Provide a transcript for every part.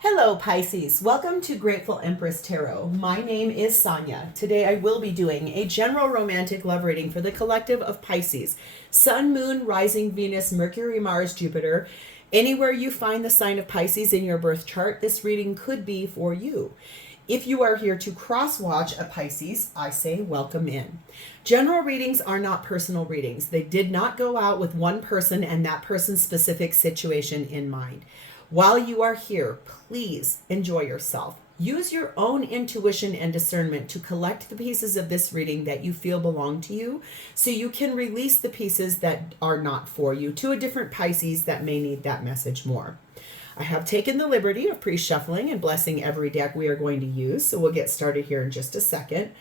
Hello Pisces, welcome to Grateful Empress Tarot. My name is Sonia. Today I will be doing a general romantic love reading for the collective of Pisces. Sun, Moon, Rising, Venus, Mercury, Mars, Jupiter. Anywhere you find the sign of Pisces in your birth chart, this reading could be for you. If you are here to cross-watch a Pisces, I say welcome in. General readings are not personal readings. They did not go out with one person and that person's specific situation in mind. While you are here, please enjoy yourself. Use your own intuition and discernment to collect the pieces of this reading that you feel belong to you, so you can release the pieces that are not for you to a different Pisces that may need that message more. I have taken the liberty of pre-shuffling and blessing every deck we are going to use, so we'll get started here in just a second.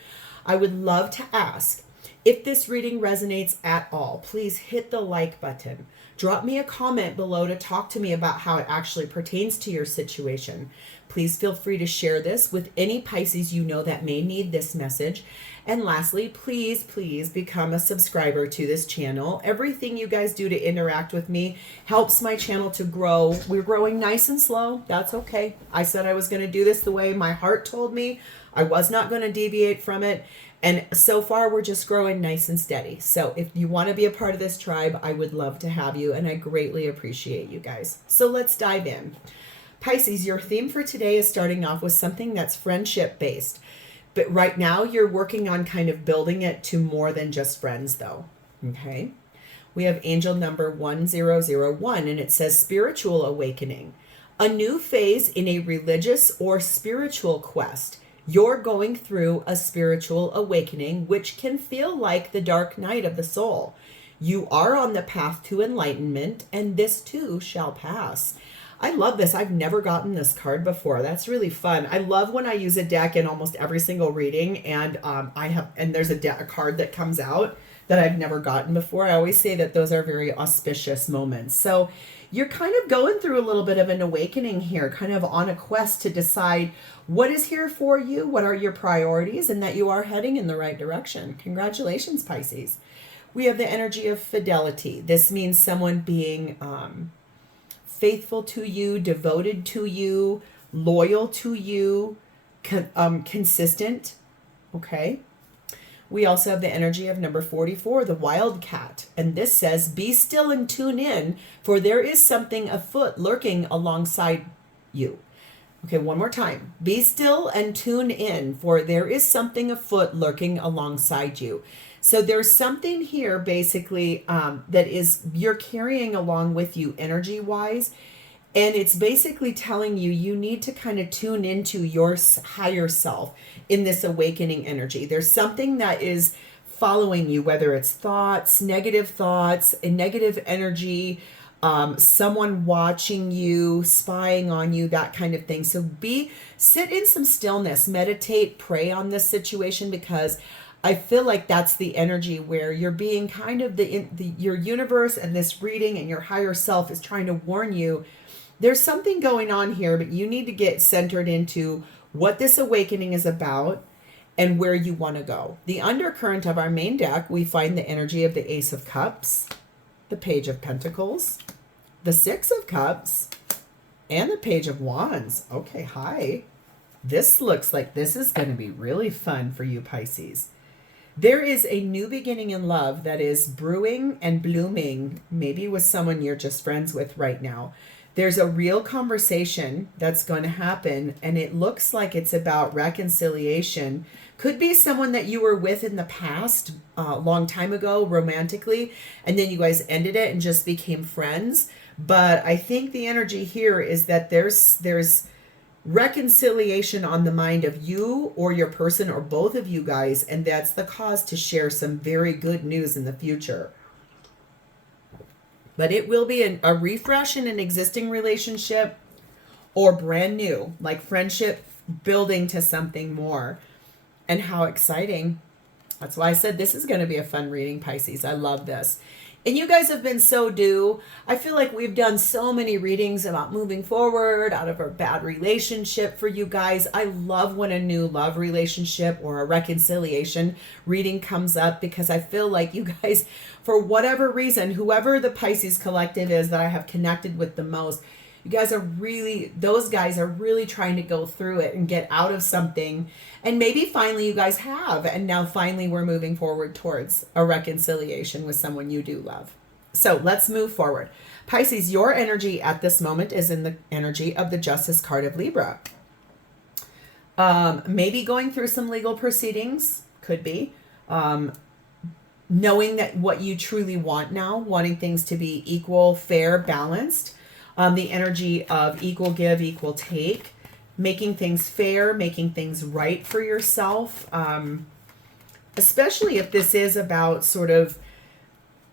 I would love to ask, if this reading resonates at all, please hit the like button. Drop me a comment below to talk to me about how it actually pertains to your situation. Please feel free to share this with any Pisces you know that may need this message. And lastly, please become a subscriber to this channel. Everything you guys do to interact with me helps my channel to grow. We're growing nice and slow. That's okay. I said I was going to do this the way my heart told me. I was not going to deviate from it. And so far, we're just growing nice and steady. So if you want to be a part of this tribe, I would love to have you. And I greatly appreciate you guys. So let's dive in. Pisces, your theme for today is starting off with something that's friendship based. But right now, you're working on kind of building it to more than just friends, though. Okay. We have angel number 1001, and it says spiritual awakening. A new phase in a religious or spiritual quest. You're going through a spiritual awakening, which can feel like the dark night of the soul. You are on the path to enlightenment, and this too shall pass. I love this. I've never gotten this card before. That's really fun. I love when I use a deck in almost every single reading, and there's a card that comes out that I've never gotten before. I always say that those are very auspicious moments. So you're kind of going through a little bit of an awakening here, kind of on a quest to decide what is here for you, what are your priorities, and that you are heading in the right direction. Congratulations, Pisces. We have the energy of fidelity. This means someone being faithful to you, devoted to you, loyal to you, consistent. Okay. We also have the energy of number 44, the wildcat. And this says, be still and tune in, for there is something afoot lurking alongside you. Okay, one more time. Be still and tune in, for there is something afoot lurking alongside you. So there's something here basically that is you're carrying along with you energy-wise. And it's basically telling you you need to kind of tune into your higher self in this awakening energy. There's something that is following you, whether it's thoughts, a negative energy, someone watching you, spying on you, that kind of thing. So sit in some stillness, meditate, pray on this situation, because I feel like that's the energy where you're being kind of your universe and this reading and your higher self is trying to warn you. There's something going on here, but you need to get centered into what this awakening is about and where you want to go. The undercurrent of our main deck, we find the energy of the Ace of Cups, the Page of Pentacles, the Six of Cups, and the Page of Wands. Okay, hi. This looks like this is going to be really fun for you, Pisces. There is a new beginning in love that is brewing and blooming, maybe with someone you're just friends with right now. There's a real conversation that's going to happen, and it looks like it's about reconciliation. Could be someone that you were with in the past, a long time ago, romantically, and then you guys ended it and just became friends. But I think the energy here is that there's reconciliation on the mind of you or your person or both of you guys, and that's the cause to share some very good news in the future. But it will be a refresh in an existing relationship or brand new, like friendship building to something more. And how exciting. That's why I said this is going to be a fun reading, Pisces. I love this. And you guys have been so due. I feel like we've done so many readings about moving forward out of a bad relationship for you guys. I love when a new love relationship or a reconciliation reading comes up, because I feel like you guys, for whatever reason, whoever the Pisces collective is that I have connected with the most, You guys are really, those guys are really trying to go through it and get out of something. And maybe finally you guys have. And now finally we're moving forward towards a reconciliation with someone you do love. So let's move forward. Pisces, your energy at this moment is in the energy of the Justice card of Libra. Maybe going through some legal proceedings, could be. Knowing that what you truly want now, wanting things to be equal, fair, balanced. The energy of equal give, equal take. Making things fair, making things right for yourself. Especially if this is about sort of,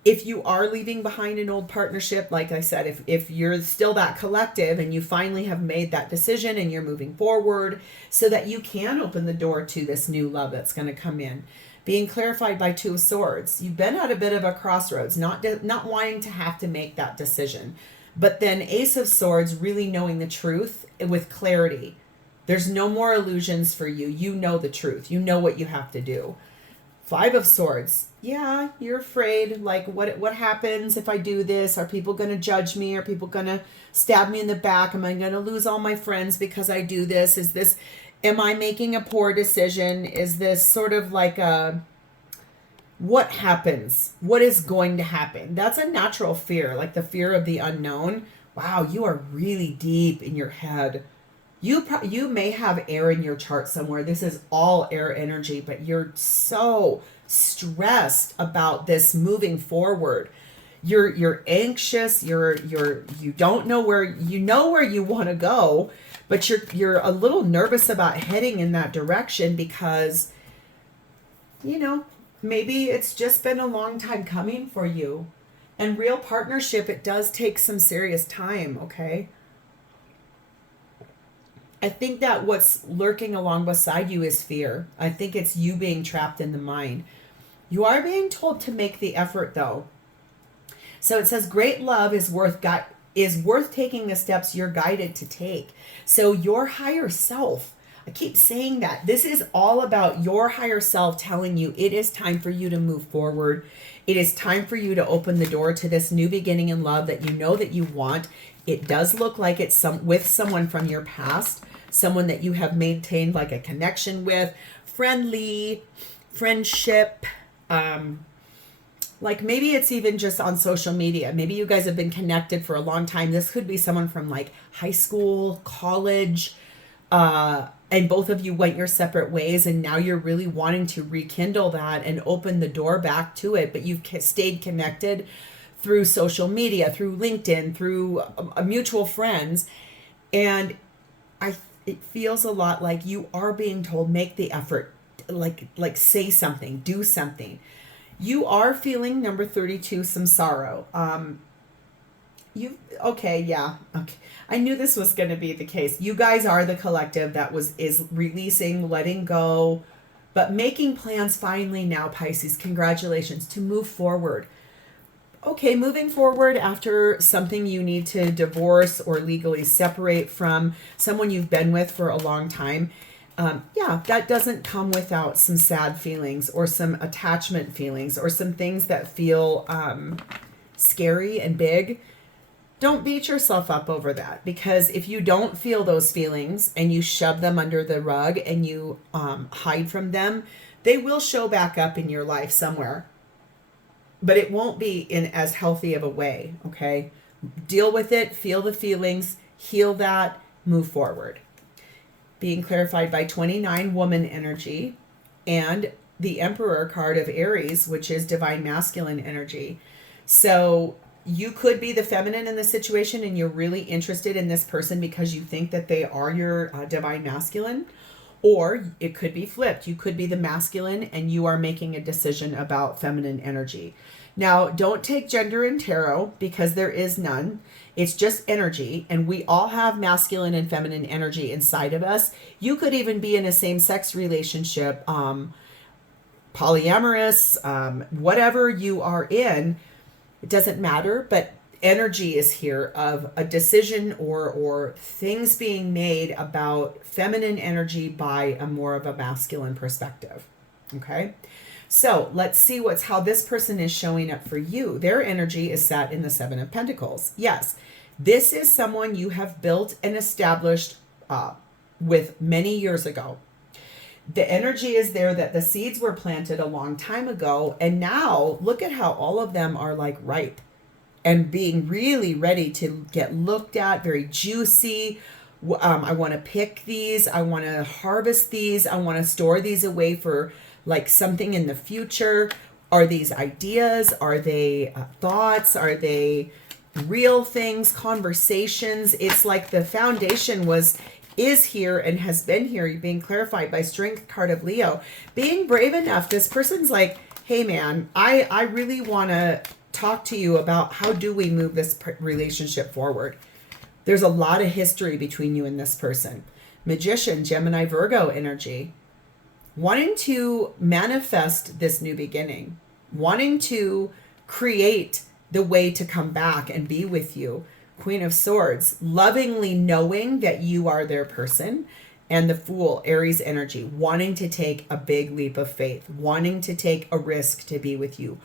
if you are leaving behind an old partnership, like I said, if you're still that collective and you finally have made that decision and you're moving forward so that you can open the door to this new love that's going to come in. Being clarified by Two of Swords. You've been at a bit of a crossroads, not wanting to have to make that decision. But then Ace of Swords, really knowing the truth with clarity. There's no more illusions for you. You know the truth. You know what you have to do. Five of Swords. Yeah, you're afraid. Like, what happens if I do this? Are people going to judge me? Are people going to stab me in the back? Am I going to lose all my friends because I do this? Am I making a poor decision? Is this sort of like what happens? What is going to happen? That's a natural fear, like the fear of the unknown. Wow, you are really deep in your head. You may have air in your chart somewhere. This is all air energy, but you're so stressed about this moving forward. You're anxious. You don't know where you want to go, but you're a little nervous about heading in that direction because, maybe it's just been a long time coming for you. And real partnership, it does take some serious time, okay? I think that what's lurking along beside you is fear. I think it's you being trapped in the mind. You are being told to make the effort, though. So it says great love is worth taking the steps you're guided to take. So your higher self, I keep saying that. This is all about your higher self telling you it is time for you to move forward. It is time for you to open the door to this new beginning in love that you know that you want. It does look like it's with someone from your past, someone that you have maintained like a connection with, friendship. Like maybe it's even just on social media. Maybe you guys have been connected for a long time. This could be someone from like high school, college, and both of you went your separate ways, and now you're really wanting to rekindle that and open the door back to it, but you've stayed connected through social media, through LinkedIn, through mutual friends, and it feels a lot like you are being told, make the effort, like say something, do something. You are feeling, number 32, some sorrow. Okay. I knew this was going to be the case. You guys are the collective that is releasing, letting go, but making plans finally now, Pisces. Congratulations, to move forward. Okay, moving forward after something you need to divorce or legally separate from someone you've been with for a long time. That doesn't come without some sad feelings or some attachment feelings or some things that feel scary and big. Don't beat yourself up over that, because if you don't feel those feelings and you shove them under the rug and you hide from them, they will show back up in your life somewhere. But it won't be in as healthy of a way, okay? Deal with it, feel the feelings, heal that, move forward. Being clarified by 29, woman energy, and the Emperor card of Aries, which is divine masculine energy. So you could be the feminine in the situation and you're really interested in this person because you think that they are your divine masculine, or it could be flipped. You could be the masculine and you are making a decision about feminine energy. Now, don't take gender in tarot because there is none. It's just energy, and we all have masculine and feminine energy inside of us. You could even be in a same-sex relationship, polyamorous, whatever you are in. It doesn't matter, but energy is here of a decision or things being made about feminine energy by a more of a masculine perspective. Okay? So let's see how this person is showing up for you. Their energy is sat in the 7 of Pentacles. Yes, This is someone you have built and established with many years ago. The energy is there that the seeds were planted a long time ago. And now look at how all of them are like ripe and being really ready to get looked at, very juicy. I want to pick these. I want to harvest these. I want to store these away for like something in the future. Are these ideas? Are they thoughts? Are they real things, conversations? It's like the foundation is here and has been here. You're being clarified by Strength card of Leo. Being brave enough. This person's like, hey man, I really want to talk to you about how do we move this relationship forward. There's a lot of history between you and this person. Magician, Gemini, Virgo energy. Wanting to manifest this new beginning. Wanting to create the way to come back and be with you. Queen of Swords, lovingly knowing that you are their person. And the Fool, Aries energy, wanting to take a big leap of faith, wanting to take a risk to be with you,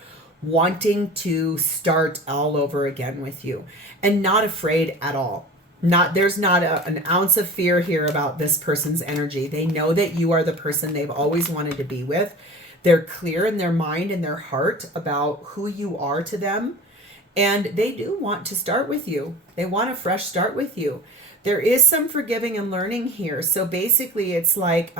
wanting to start all over again with you, and not afraid at all. There's not an ounce of fear here about this person's energy. They know that you are the person they've always wanted to be with. They're clear in their mind and their heart about who you are to them. And they do want to start with you. They want a fresh start with you. There is some forgiving and learning here. So basically it's like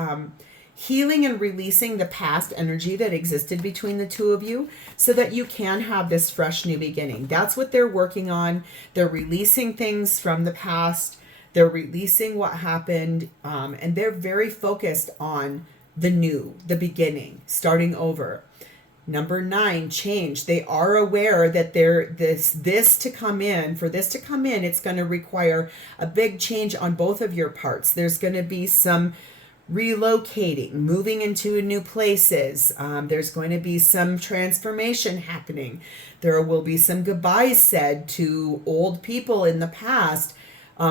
healing and releasing the past energy that existed between the two of you so that you can have this fresh new beginning. That's what they're working on. They're releasing things from the past. They're releasing what happened. And they're very focused on the new, the beginning, starting over. Number 9, change. They are aware that this to come in, it's going to require a big change on both of your parts. There's going to be some relocating, moving into new places. There's going to be some transformation happening. There will be some goodbyes said to old people in the past.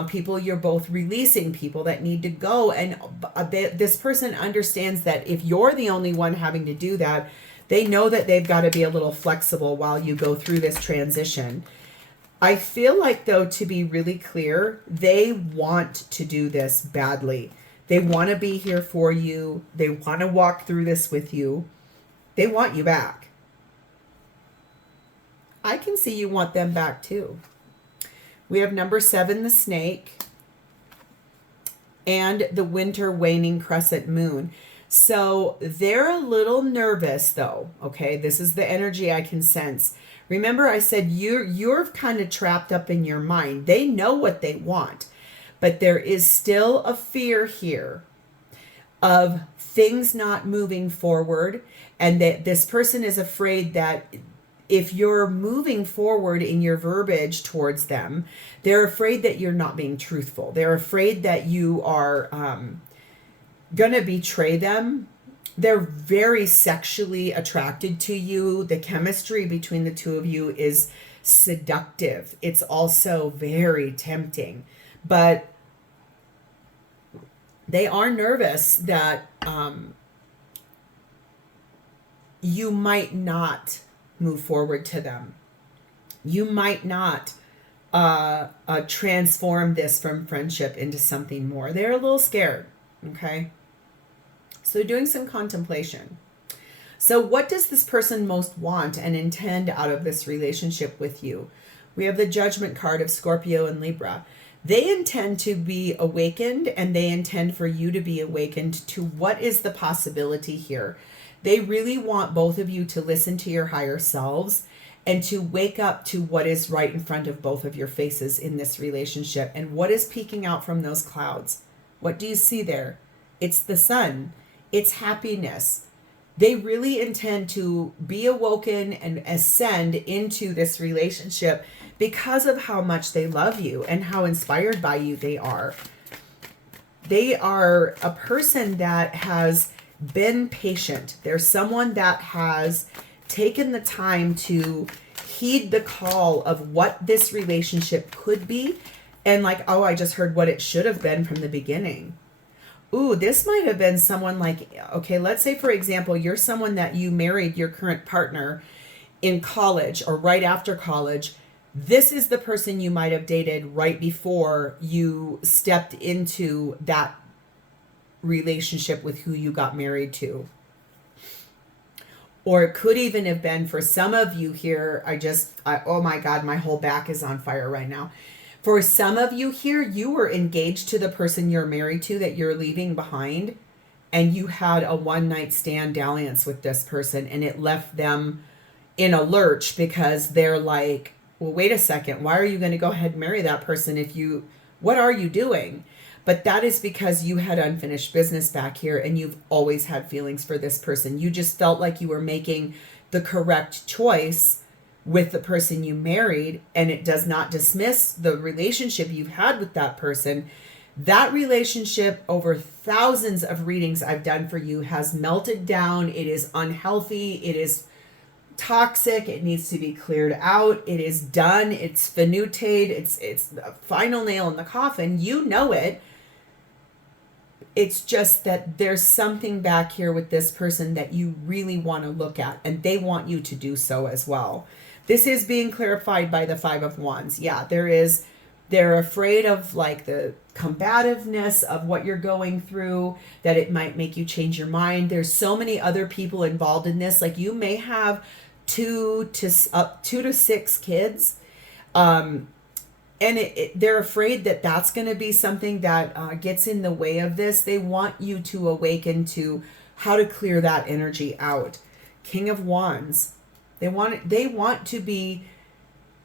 People you're both releasing, people that need to go. And this person understands that if you're the only one having to do that, they know that they've got to be a little flexible while you go through this transition. I feel like, though, to be really clear, they want to do this badly. They want to be here for you. They want to walk through this with you. They want you back. I can see you want them back, too. We have number 7, the Snake, and the Winter Waning Crescent Moon. So they're a little nervous, though. Okay, this is the energy I can sense. Remember, I said you're kind of trapped up in your mind. They know what they want, but there is still a fear here of things not moving forward, and that this person is afraid that if you're moving forward in your verbiage towards them, they're afraid that you're not being truthful. They're afraid that you are going to betray them. They're very sexually attracted to you. The chemistry between the two of you is seductive. It's also very tempting. But they are nervous that you might not move forward to them. You might not transform this from friendship into something more. They're a little scared. Okay. So doing some contemplation. So what does this person most want and intend out of this relationship with you? We have the Judgment card of Scorpio and Libra. They intend to be awakened, and they intend for you to be awakened to what is the possibility here. They really want both of you to listen to your higher selves and to wake up to what is right in front of both of your faces in this relationship. And what is peeking out from those clouds? What do you see there? It's the sun. It's happiness. They really intend to be awoken and ascend into this relationship because of how much they love you and how inspired by you they are. They are a person that has been patient. They're someone that has taken the time to heed the call of what this relationship could be, and like, oh, I just heard what it should have been from the beginning. Ooh, this might have been someone like, okay, let's say, for example, you're someone that you married your current partner in college or right after college. This is the person you might have dated right before you stepped into that relationship with who you got married to. Or it could even have been for some of you here. Oh my God, my whole back is on fire right now. For some of you here, you were engaged to the person you're married to that you're leaving behind, and you had a one-night stand dalliance with this person, and it left them in a lurch because they're like, well, wait a second, why are you going to go ahead and marry that person what are you doing? But that is because you had unfinished business back here, and you've always had feelings for this person. You just felt like you were making the correct choice with the person you married, and it does not dismiss the relationship you've had with that person. That relationship, over thousands of readings I've done for you, has melted down. It is unhealthy. It is toxic. It needs to be cleared out. It is done. It's finite. It's the final nail in the coffin. You know it. It's just that there's something back here with this person that you really want to look at, and they want you to do so as well. This is being clarified by the Five of Wands. Yeah, they're afraid of like the combativeness of what you're going through, that it might make you change your mind. There's so many other people involved in this. Like, you may have 2 to 6 kids. And they're afraid that that's going to be something that gets in the way of this. They want you to awaken to how to clear that energy out. King of Wands. They want to be,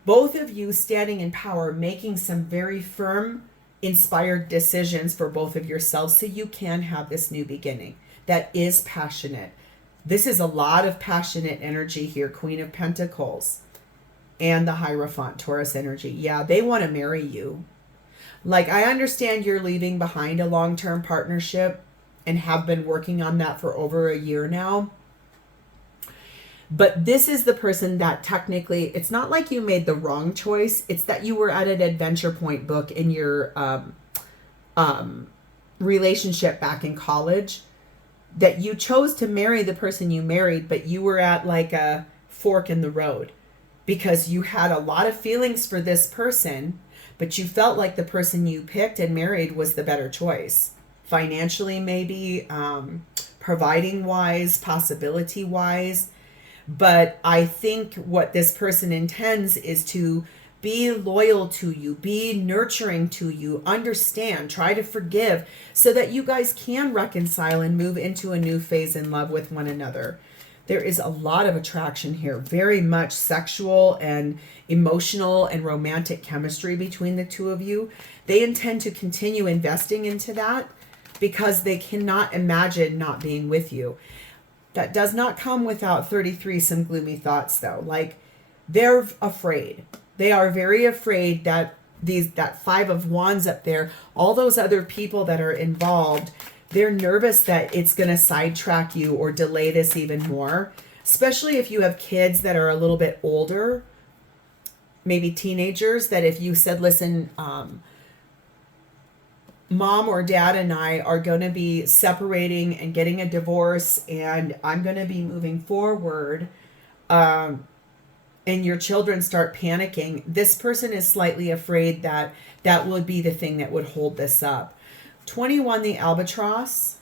both of you standing in power, making some very firm, inspired decisions for both of yourselves so you can have this new beginning that is passionate. This is a lot of passionate energy here. Queen of Pentacles. And the Hierophant, Taurus energy. Yeah, they want to marry you. Like, I understand you're leaving behind a long-term partnership and have been working on that for over a year now. But this is the person that technically, it's not like you made the wrong choice. It's that you were at an adventure point book in your relationship back in college, that you chose to marry the person you married, but you were at like a fork in the road. Because you had a lot of feelings for this person, but you felt like the person you picked and married was the better choice. Financially, maybe, providing wise, possibility wise. But I think what this person intends is to be loyal to you, be nurturing to you, understand, try to forgive, so that you guys can reconcile and move into a new phase in love with one another. There is a lot of attraction here, very much sexual and emotional and romantic chemistry between the two of you. They intend to continue investing into that because they cannot imagine not being with you. That does not come without 33 some gloomy thoughts, though. Like, they're afraid. They are very afraid that that Five of Wands up there, all those other people that are involved, they're nervous that it's going to sidetrack you or delay this even more, especially if you have kids that are a little bit older, maybe teenagers, that if you said, listen, mom or dad and I are going to be separating and getting a divorce, and I'm going to be moving forward, and your children start panicking, this person is slightly afraid that that would be the thing that would hold this up. 21, the albatross,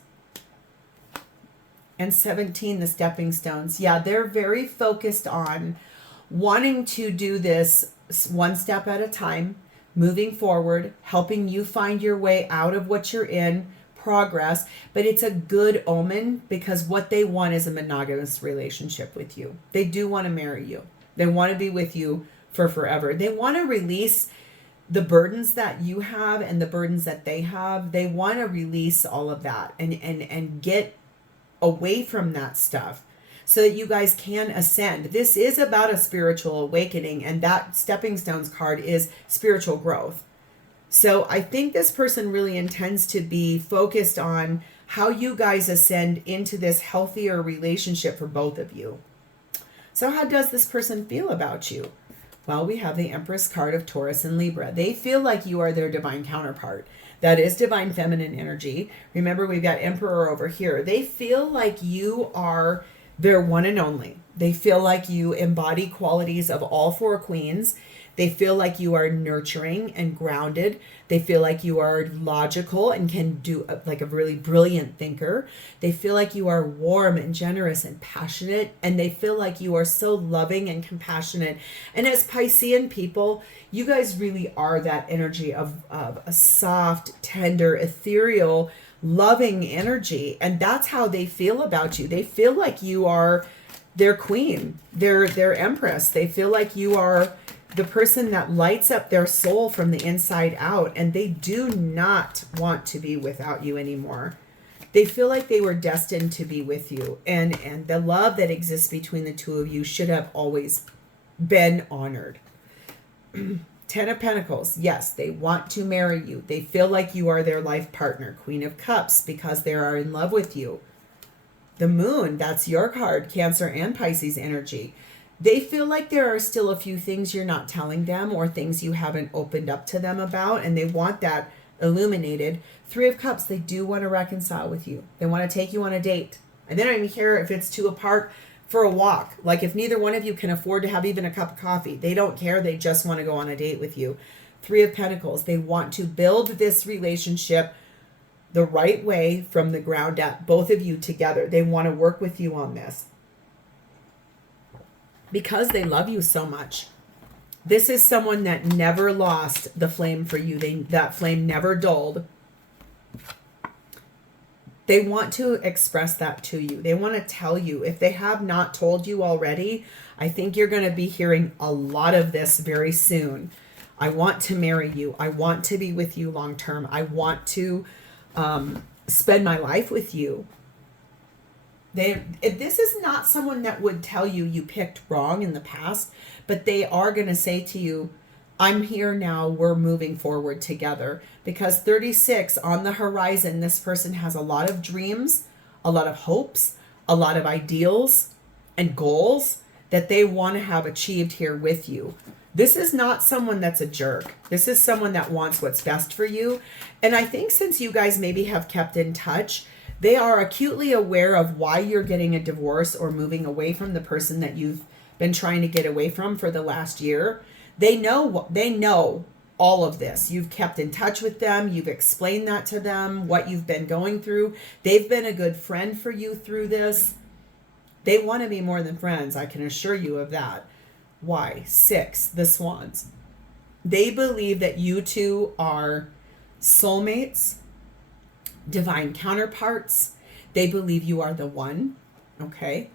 and 17, the stepping stones. Yeah, they're very focused on wanting to do this one step at a time, moving forward, helping you find your way out of what you're in, progress. But it's a good omen because what they want is a monogamous relationship with you. They do want to marry you. They want to be with you for forever. They want to release the burdens that you have and the burdens that they have. They want to release all of that and get away from that stuff so that you guys can ascend. This is about a spiritual awakening, and that stepping stones card is spiritual growth. So I think this person really intends to be focused on how you guys ascend into this healthier relationship for both of you. So how does this person feel about you? Well, we have the Empress card of Taurus and Libra. They feel like you are their divine counterpart. That is divine feminine energy. Remember, we've got Emperor over here. They feel like you are their one and only. They feel like you embody qualities of all four queens. They feel like you are nurturing and grounded. They feel like you are logical and can do like a really brilliant thinker. They feel like you are warm and generous and passionate. And they feel like you are so loving and compassionate. And as Piscean people, you guys really are that energy of a soft, tender, ethereal, loving energy. And that's how they feel about you. They feel like you are their queen, their empress. They feel like you are the person that lights up their soul from the inside out, and they do not want to be without you anymore. They feel like they were destined to be with you, and the love that exists between the two of you should have always been honored. 10 of Pentacles, yes, they want to marry you. They feel like you are their life partner. Queen of Cups, because they are in love with you. The Moon, that's your card, Cancer and Pisces energy. They feel like there are still a few things you're not telling them or things you haven't opened up to them about, and they want that illuminated. 3 of Cups, they do want to reconcile with you. They want to take you on a date. And they don't even care if it's to a park for a walk. Like if neither one of you can afford to have even a cup of coffee, they don't care. They just want to go on a date with you. 3 of Pentacles, they want to build this relationship the right way from the ground up. Both of you together. They want to work with you on this, because they love you so much. This is someone that never lost the flame for you. That flame never dulled. They want to express that to you. They want to tell you. If they have not told you already, I think you're going to be hearing a lot of this very soon. I want to marry you. I want to be with you long term. I want to spend my life with you. This is not someone that would tell you you picked wrong in the past, but they are going to say to you, I'm here now, we're moving forward together. Because 36 on the horizon, this person has a lot of dreams, a lot of hopes, a lot of ideals and goals that they want to have achieved here with you. This is not someone that's a jerk. This is someone that wants what's best for you. And I think since you guys maybe have kept in touch, they are acutely aware of why you're getting a divorce or moving away from the person that you've been trying to get away from for the last year. They know all of this. You've kept in touch with them. You've explained that to them, what you've been going through. They've been a good friend for you through this. They want to be more than friends. I can assure you of that. Why? 6, the Swans. They believe that you two are soulmates, divine counterparts. They believe you are the one. Okay.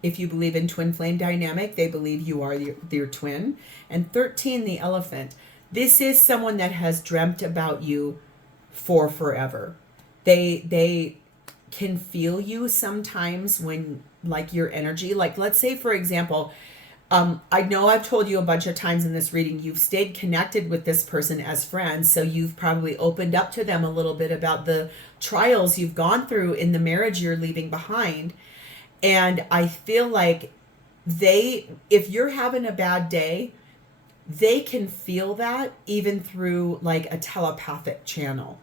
If you believe in twin flame dynamic, they believe you are your twin. And 13, the Elephant. This is someone that has dreamt about you for forever. They can feel you sometimes when, like, your energy. Like, let's say, for example, I know I've told you a bunch of times in this reading, you've stayed connected with this person as friends. So you've probably opened up to them a little bit about the trials you've gone through in the marriage you're leaving behind. And I feel like if you're having a bad day, they can feel that even through like a telepathic channel.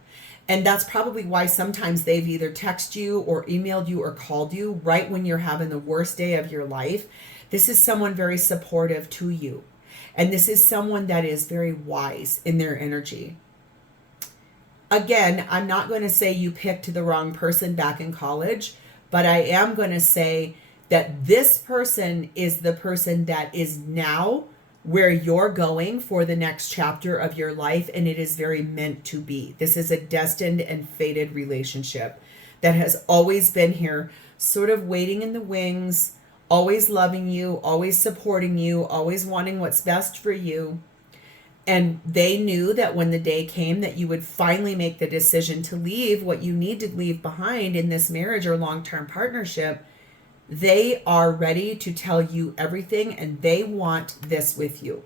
And that's probably why sometimes they've either texted you or emailed you or called you right when you're having the worst day of your life. This is someone very supportive to you. And this is someone that is very wise in their energy. Again, I'm not going to say you picked the wrong person back in college, but I am going to say that this person is the person that is now where you're going for the next chapter of your life, and it is very meant to be. This is a destined and fated relationship that has always been here, sort of waiting in the wings, always loving you, always supporting you, always wanting what's best for you. And they knew that when the day came that you would finally make the decision to leave what you need to leave behind in this marriage or long-term partnership, they are ready to tell you everything, and they want this with you.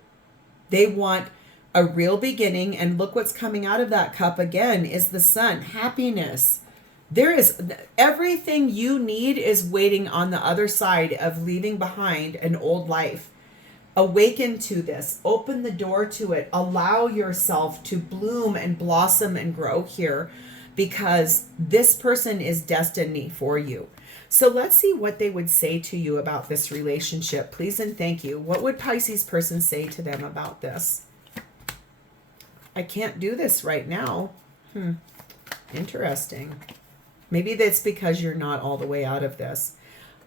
They want a real beginning, and look what's coming out of that cup again is the Sun, happiness. There is everything you need is waiting on the other side of leaving behind an old life. Awaken to this, open the door to it, allow yourself to bloom and blossom and grow here, because this person is destiny for you. So let's see what they would say to you about this relationship. Please and thank you. What would Pisces person say to them about this? I can't do this right now. Interesting. Maybe that's because you're not all the way out of this.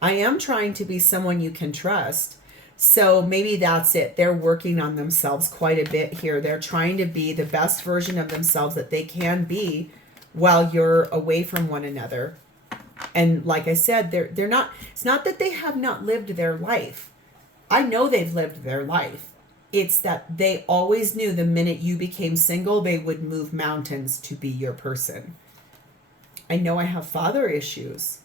I am trying to be someone you can trust. So maybe that's it. They're working on themselves quite a bit here. They're trying to be the best version of themselves that they can be while you're away from one another. And like I said, they're not, it's not that they have not lived their life. I know they've lived their life. It's that they always knew the minute you became single, they would move mountains to be your person. I know I have father issues.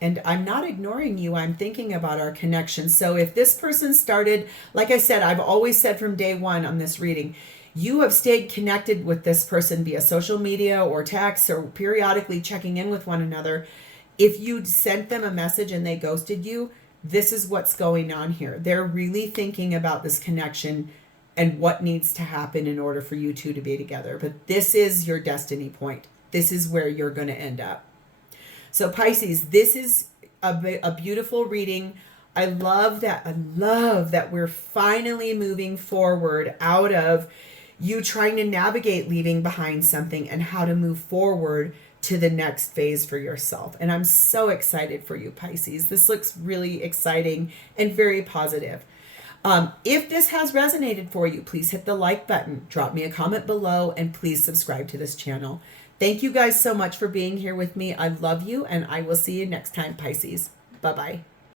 And I'm not ignoring you. I'm thinking about our connection. So if this person started, like I said, I've always said from day one on this reading, you have stayed connected with this person via social media or text or periodically checking in with one another. If you sent them a message and they ghosted you, this is what's going on here. They're really thinking about this connection and what needs to happen in order for you two to be together. But this is your destiny point. This is where you're going to end up. So Pisces, this is a beautiful reading. I love that we're finally moving forward out of you trying to navigate leaving behind something and how to move forward to the next phase for yourself. And I'm so excited for you, Pisces. This looks really exciting and very positive. If this has resonated for you, please hit the like button, drop me a comment below, and please subscribe to this channel. Thank you guys so much for being here with me. I love you, and I will see you next time, Pisces. Bye-bye.